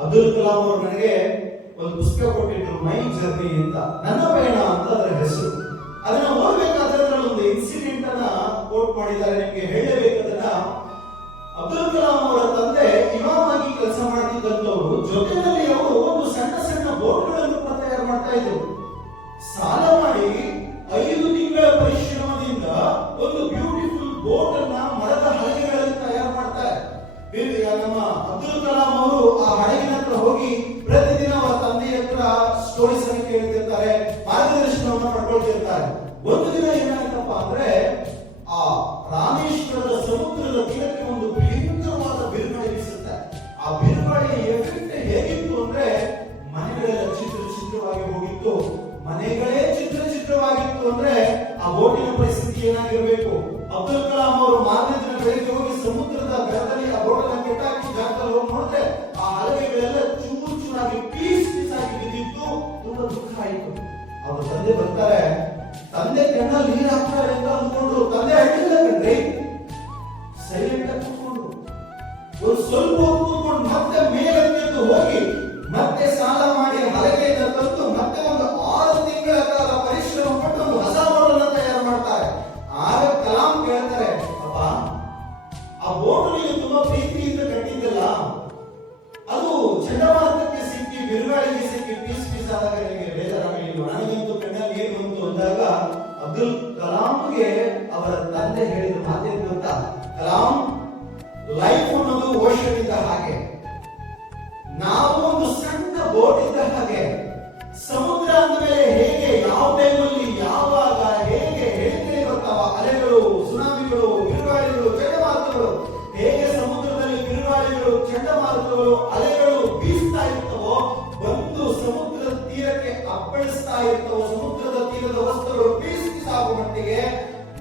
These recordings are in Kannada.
ಅಬ್ದುಲ್ ಕಲಾಂ ಅವರು ನನಗೆ ಒಂದು ಪುಸ್ತಕ ಕೊಟ್ಟಿದ್ರು, ಮೈ ಜರ್ನಿ ಅಂತ, ನನ್ನ ಪಯಣ ಅಂತ ಅದರ ಹೆಸರು. ಅದನ್ನ ಓದಬೇಕಾದ್ರೆ ಒಂದು ಇನ್ಸಿಡೆಂಟ್ ಅನ್ನ ಕೋಟ್ ಮಾಡಿದ್ದಾರೆ, ನಿಮಗೆ ಹೇಳಬೇಕು ಅದನ್ನ. ಅಬ್ದುಲ್ ಕಲಾಂ ಅವರ ತಂದೆ ಇಮಾಮ್ ಆಗಿ ಕೆಲಸ ಮಾಡ್ತಿದ್ದಂತವರು, ಜೊತೆಯಲ್ಲಿ ಅವರು ಒಂದು ಸಣ್ಣ ಸಣ್ಣ ಬೋಟ್ಗಳನ್ನು ತಯಾರು ಮಾಡ್ತಾ ಇದ್ರು. ಸಾಲ ಮಾಡಿ 5 ತಿಂಗಳ ಪರಿಶ್ರಮದಿಂದ ಒಂದು ಬ್ಯೂಟಿಫುಲ್ ಬೋಟ್ ಅನ್ನ ಮರದ ಹಲಗೆಗಳಲ್ಲಿ ತಯಾರು ಮಾಡ್ತಾರೆ. ನಮ್ಮ ಅಬ್ದುಲ್ ಕಲಾಂ ಅವರು ಆ ಹಡಗಿನ ಹತ್ರ ಹೋಗಿ ಪ್ರತಿದಿನ ಅವರ ತಂದೆಯ ಹತ್ರ ಸ್ಟೋರೀಸ್ ಅನ್ನು ಕೇಳ್ತಿರ್ತಾರೆ, ಮಾರ್ಗದರ್ಶನವನ್ನು ಪಡ್ಕೊಳ್ತಿರ್ತಾರೆ. ಒಂದು ದಿನ ಏನಾಯ್ತಪ್ಪ ಅಂದ್ರೆ, ಆ ರಾಮೇಶ್ವರದ ಸಮುದ್ರದ ತೀರಕ್ಕೆ ಒಂದು ಭಯಂಕರವಾದ ಬಿರುಗಾಳಿ ಬೀಸುತ್ತೆ. ಆ ಬಿರುಗಾಳಿಯ ಎಫೆಕ್ಟ್ ಹೇಗಿತ್ತು ಅಂದ್ರೆ, ಮನೆಗಳೆಲ್ಲ ಚಿತ್ರವಾಗಿ ಹೋಗಿತ್ತು. ಮನೆಗಳೇ ಚಿತ್ರವಾಗಿತ್ತು ಅಂದ್ರೆ ಆ ಬೋಟಿನ ಪರಿಸ್ಥಿತಿ ಏನಾಗಿರ್ಬೇಕು? ಅಬ್ದುಲ್ ಕಲಾಂ ಅವರು ಮಾರನೇ ದಿನ ಬೆಳಗ್ಗೆ ಹೋಗಿ ಸಮುದ್ರದ ಬೆಳದಲ್ಲಿ ಆ ಬೋಟನ್ನು ಕೆಟ್ಟಾಕಿ ಜಾಗದಲ್ಲಿ ಹೋಗಿ ನೋಡಿದ್ರೆ ಆ ಹಲಗೆಗಳೆಲ್ಲ ಚೂರಾಗಿ ಪೀಸ್ ಆಗಿ ಬಿದ್ದಿತ್ತು. ತುಂಬಾ ದುಃಖ ಆಯಿತು. ಅವ್ರ ತಂದೆ ಬರ್ತಾರೆ, ತಂದೆ ಕಣ್ಣಲ್ಲಿ ನೀರು ಹಾಕ್ತಾರೆ ಅಂತ ಅಂದ್ಕೊಂಡ್ರು. ತಂದೆ ಅಡ್ಡಿಲ್ಲ ಕಣ್ರಿ, ಸೈಲೆಂಟ್ ಆಗಿ ಕೂತ್ಕೊಂಡ್ರು. ಒಂದು ಸ್ವಲ್ಪ ಹೊತ್ತು ಕೂತ್ಕೊಂಡು ಮತ್ತೆ ಮೇಲೆದ್ದು ಹೋಗಿ ಮತ್ತೆ ಸಾಲ ಮಾಡಿ ಹಲಗೆಯಿಂದ ತಂದು ಮತ್ತೆ ಒಂದು 6 ತಿಂಗಳ ಕಾಲ ಪರಿಶ್ರಮ ಪಟ್ಟು ಒಂದು ಹೊಸ ಬೋಟನ್ನು ತಯಾರು ಮಾಡ್ತಾರೆ. ಆಗ ಕಲಾಂ ಕೇಳ್ತಾರೆ, ಅಪ್ಪ, ಆ ಬೋಟ್ ನೀವು ತುಂಬಾ ಪ್ರೀತಿಯಿಂದ ಕಟ್ಟಿದ್ದಲ್ಲ, ಅದು ಚಂಡಮಾರುತಕ್ಕೆ ಸಿಕ್ಕಿ ಬಿರುಗಾಳಿಗೆ ಸಿಕ್ಕಿ ಪೀಸ್ ಆದಾಗ ನಿಮಗೆ ಬೇಜಾರಾಗಲಿಲ್ಲ? ನನಗಂತೂ ಕಣ್ಣಲ್ಲಿ ನೀರು ಬಂತು ಅಂದಾಗ ಅಬ್ದುಲ್ ಕಲಾಂಗೆ ಅವರ ತಂದೆ ಹೇಳಿದ ಮಾತೇನು ಗೊತ್ತಾ? ಕಲಾಂ, ಲೈಫ್ ಅನ್ನೋದು ಓಷನ್ ಇದ್ದ ಹಾಗೆ, ನಾವು ಒಂದು ಸಣ್ಣ ಬೋಟ್ ಇದ್ದ ಹಾಗೆ. ಸಮುದ್ರ ಅಂದಮೇಲೆ ಹೇಗೆ ಯಾವ ಟೈಮಲ್ಲಿ ಯಾವಾಗ ಹೇಗೆ ಹೇಳಿಕೆ ಬರ್ತಾವ, ಅಲೆಗಳು, ಸುನಾಮಿಗಳು, ಬಿರುಗಾಳಿಗಳು, ಚಂಡಮಾರುತಗಳು, ಹೇಗೆ ಸಮುದ್ರದಲ್ಲಿ ಬಿರುಗಾಳಿಗಳು, ಚಂಡಮಾರುತಗಳು, ಅಲೆಗಳು ಬೀಸ್ತಾ ಇರ್ತವೋ, ಒಂದು ಸಮುದ್ರದ ತೀರಕ್ಕೆ ಅಪ್ಪಳಿಸ್ತಾ ಇರ್ತವೋ, ಸಮುದ್ರದ ತೀರದ ವಸ್ತುಗಳು ಆಗುವ ಮಟ್ಟಿಗೆ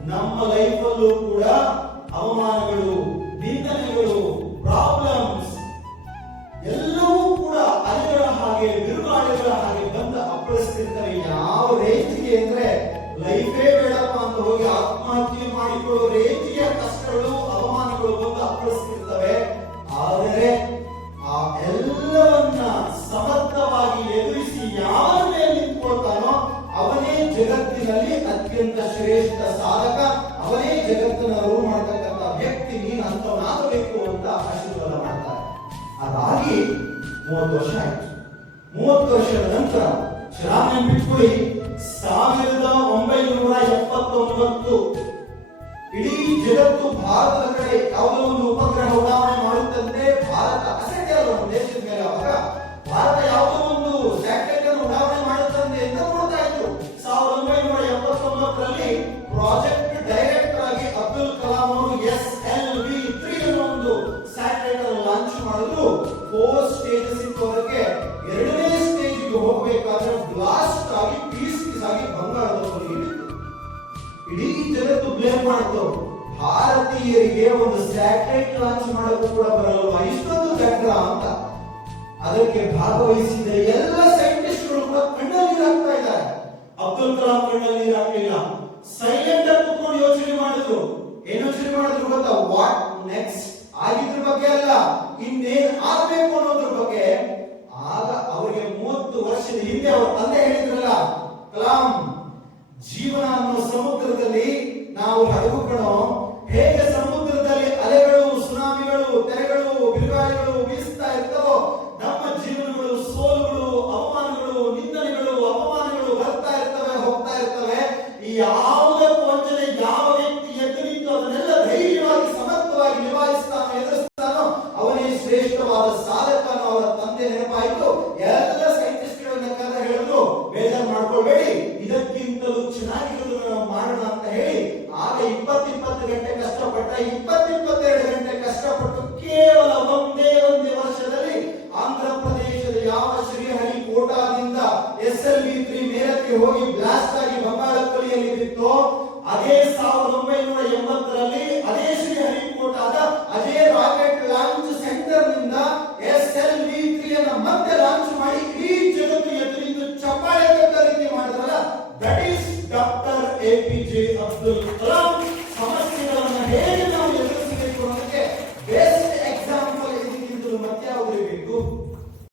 ನಮ್ಮ ಲೈಫ್ ಅಲ್ಲೂ ಕೂಡ ಅವಮಾನಗಳು, ನಿಂದನೆಗಳು, ಪ್ರಾಬ್ಲಮ್ಸ್ ಎಲ್ಲವೂ ಕೂಡ ಅಲೆಗಳ ಹಾಗೆ, ಬಿರುಗಾಳಿಗಳ ಹಾಗೆ ಬಂದು ಅಪ್ಪಳಿಸ್ತಿರ್ತವೆ. ಯಾವ ರೇಂಜ್ಗೆ ಅಂದ್ರೆ ಲೈಫೇ ಬೇಡಪ್ಪ ಅಂತ ಹೋಗಿ ಆತ್ಮಹತ್ಯೆ ಮಾಡಿಕೊಳ್ಳುವ ರೇಂಜಿಯ ಕಷ್ಟಗಳು, ಅವಮಾನಗಳು ಬಂದು ಅಪ್ಪಳಿಸ್ತಿರ್ತವೆ. ಆದರೆ ಆ ಎಲ್ಲವನ್ನ ಸಮರ್ಥವಾಗಿ ಎದುರಿಸಿ ಯಾರ ಮೇಲೆ ನಿಂತ್ಕೊಳ್ತಾನೋ ಅವನೇ ಜಗತ್ತಿನಲ್ಲಿ ಅತ್ಯಂತ ಶ್ರೇಷ್ಠ ಸಾಧಕ, ಅವನೇ ಜಗತ್ತನ್ನ ರೂಢ ಮಾಡತಕ್ಕಂತ ವ್ಯಕ್ತಿ. ನೀನು ಅಂತವನಾಗಬೇಕು ಅಂತ ಆಶೀರ್ವಾದ ಮಾಡ್ತಾರೆ. ಅದಾಗಿ 30 ವರ್ಷ ಆಯ್ತು. 30 ವರ್ಷದ ನಂತರ ಶ್ರಾವಣ ಬಿಟ್ಕೊಳ್ಳಿ, 1979 ಇಡೀ ಜಗತ್ತು ಭಾರತದ ಕಡೆ ಯಾವುದೋ ಒಂದು ಉಪಗ್ರಹ ಉಡಾವಣೆ ಮಾಡುತ್ತಂತೆ. ಭಾರತ ಅಸಡ್ಡೆ ಅಲ್ಲ ಒಂದು ದೇಶದ ಮೇಲೆ. ಅವಾಗ ಭಾರತ ಯಾವುದೋ ಒಂದು ಸ್ಯಾಟಲೈಟ್ ಅನ್ನು ಉಡಾವಣೆ ಮಾಡುತ್ತಂತೆ ಅಂತ ನೋಡ್ತಾ ಇತ್ತು. 1979 ಪ್ರಾಜೆಕ್ಟ್ ಡೈರೆಕ್ಟರ್ ಆಗಿ ಅಬ್ದುಲ್ ಕಲಾಂ ಅವರು SLV-3 ಅನ್ನೋ ಒಂದು ಸ್ಯಾಟಲೈಟ್ ಅನ್ನು ಲಾಂಚ್ ಮಾಡಿದ್ರು. 4 ಸ್ಟೇಜಸ್ ಇತ್ತು. ಅದಕ್ಕೆ 2ನೇ ಸ್ಟೇಜ್ಗೆ ಹೋಗಬೇಕಾದ್ರೆ ಬ್ಲಾಸ್ಟ್ ಆಗಿ ಪೀಸ್ ಆಗಿ ಬಂಗಾಳದವರಿಗೆ ಬಿತ್ತು. ಇಡೀ ಜಗತ್ತು ಬ್ಲೇಮ್ ಮಾಡಿತು, ಭಾರತೀಯರಿಗೆ ಒಂದು ಸ್ಯಾಟಲೈಟ್ ಲಾಂಚ್ ಮಾಡೋದು ಕೂಡ ಬರಲ್ವಾ, ಇಷ್ಟೊಂದು ಕಟ್ಟಡ ಅಂತ. ಅದಕ್ಕೆ ಭಾಗವಹಿಸಿದ ಎಲ್ಲ ಸೈಂಟಿಸ್ಟ್ಗಳು ಕೂಡ ಕಣ್ಣಲ್ಲಿ ನೀರಾಗ್ತಾ ಇದ್ದಾರೆ. ಅಬ್ದುಲ್ ಕಲಾಂ ಕಣ್ಣಲ್ಲಿ ನೀರಾಗಲಿಲ್ಲ. ಸೈಲೆಂಟ್ ಆಗಿ ಕೂತ್ಕೊಂಡು ಯೋಚನೆ ಮಾಡಿದ್ರು. ಏನು ಯೋಚನೆ ಮಾಡಿದ್ರು ಗೊತ್ತಾ? ವಾಟ್ ನೆಕ್ಸ್ಟ್, ಆಗಿದ್ರ ಬಗ್ಗೆ ಅಲ್ಲ, ಇನ್ನೇನ್ ಆಗ್ಬೇಕು ಅನ್ನೋದ್ರ ಬಗ್ಗೆ. ಆಗ ಅವರಿಗೆ 30 ವರ್ಷದ ಹಿಂದೆ ಅವ್ರ ತಂದೆ